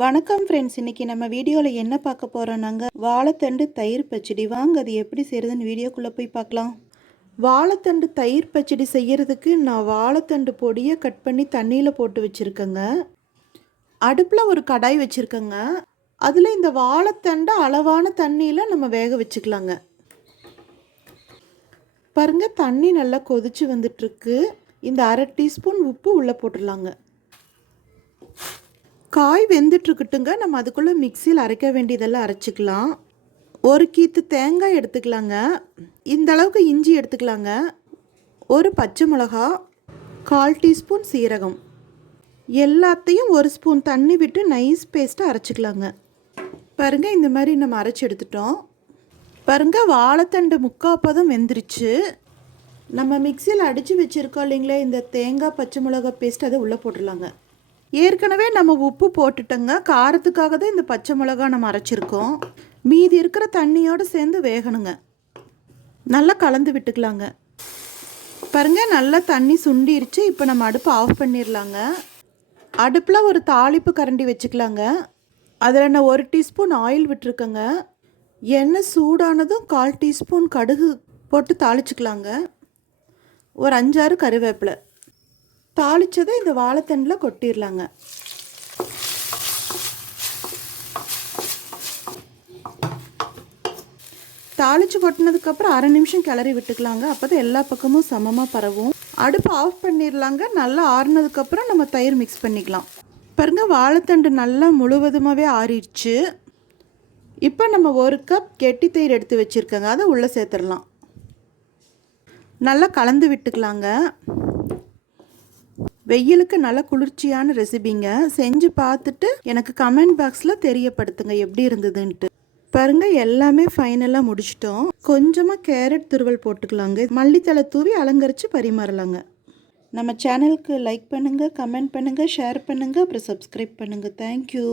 வணக்கம் ஃப்ரெண்ட்ஸ். இன்றைக்கி நம்ம வீடியோவில் என்ன பார்க்க போகிறோம்னாங்க, வாழைத்தண்டு தயிர் பச்சடி. வாங்க அது எப்படி செய்கிறதுன்னு வீடியோக்குள்ளே போய் பார்க்கலாம். வாழைத்தண்டு தயிர் பச்சடி செய்கிறதுக்கு நான் வாழைத்தண்டு பொடியை கட் பண்ணி தண்ணியில் போட்டு வச்சுருக்கேங்க. அடுப்பில் ஒரு கடாய் வச்சுருக்கேங்க. அதில் இந்த வாழைத்தண்டை அளவான தண்ணியில் நம்ம வேக வச்சுக்கலாங்க. பாருங்கள், தண்ணி நல்லா கொதிச்சு வந்துட்டுருக்கு. இந்த 1/2 டீஸ்பூன் உப்பு உள்ளே போட்டுடலாங்க. காய் வெந்துட்டுருக்கட்டுங்க. நம்ம அதுக்குள்ளே மிக்சியில் அரைக்க வேண்டியதெல்லாம் அரைச்சிக்கலாம். ஒரு கீத்து தேங்காய் எடுத்துக்கலாங்க. இந்த அளவுக்கு இஞ்சி எடுத்துக்கலாங்க. ஒரு பச்சை மிளகா, 1/4 டீஸ்பூன் சீரகம், எல்லாத்தையும் ஒரு ஸ்பூன் தண்ணி விட்டு நைஸ் பேஸ்ட்டாக அரைச்சிக்கலாங்க. பாருங்கள், இந்த மாதிரி நம்ம அரைச்சி எடுத்துட்டோம். பாருங்கள், வாழைத்தண்டு 3/4 பதம் வெந்துருச்சு. நம்ம மிக்சியில் அடித்து வச்சுருக்கோம் இல்லைங்களே, இந்த தேங்காய் பச்சை மிளகா பேஸ்ட் அதை உள்ளே போட்டுடலாங்க. ஏற்கனவே நம்ம உப்பு போட்டுட்டோங்க. காரத்துக்காக தான் இந்த பச்சை மிளகா நம்ம அரைச்சிருக்கோம். மீதி இருக்கிற தண்ணியோடு சேர்ந்து வேகணுங்க. நல்லா கலந்து விட்டுக்கலாங்க. பாருங்கள், நல்லா தண்ணி சுண்டிருச்சு. இப்போ நம்ம அடுப்பை ஆஃப் பண்ணிடலாங்க. அடுப்பில் ஒரு தாளிப்பு கரண்டி வச்சுக்கலாங்க. அதில் நான் 1 டீஸ்பூன் ஆயில் விட்டுருக்கேங்க. எண்ணெய் சூடானதும் 1/4 டீஸ்பூன் கடுகு போட்டு தாளிச்சுக்கலாங்க. ஒரு 5-6 கருவேப்பிலை தாளித்ததை இந்த வாழைத்தண்டில் கொட்டிடலாங்க. தாளித்து கொட்டினதுக்கப்புறம் 1/2 நிமிஷம் கிளறி விட்டுக்கலாங்க. அப்போ தான் எல்லா பக்கமும் சமமாக பரவும். அடுப்பு ஆஃப் பண்ணிடலாங்க. நல்லா ஆறுனதுக்கப்புறம் நம்ம தயிர் மிக்ஸ் பண்ணிக்கலாம். பாருங்கள், வாழைத்தண்டு நல்லா முழுவதுமாகவே ஆறிடுச்சு. இப்போ நம்ம 1 கப் கெட்டி தயிர் எடுத்து வச்சுருக்கோங்க. அதை உள்ளே சேர்த்துடலாம். நல்லா கலந்து விட்டுக்கலாங்க. வெயிலுக்கு நல்ல குளிர்ச்சியான ரெசிபிங்க. செஞ்சு பார்த்துட்டு எனக்கு கமெண்ட் பாக்ஸில் தெரியப்படுத்துங்க எப்படி இருந்ததுன்ட்டு. பாருங்கள், எல்லாமே ஃபைனலாக முடிச்சிட்டோம். கொஞ்சமாக கேரட் துருவல் போட்டுக்கலாங்க. மல்லித்தலை தூவி அலங்கரித்து பரிமாறலாங்க. நம்ம சேனலுக்கு லைக் பண்ணுங்கள், கமெண்ட் பண்ணுங்கள், ஷேர் பண்ணுங்கள், அப்புறம் சப்ஸ்கிரைப் பண்ணுங்கள். தேங்க்யூ.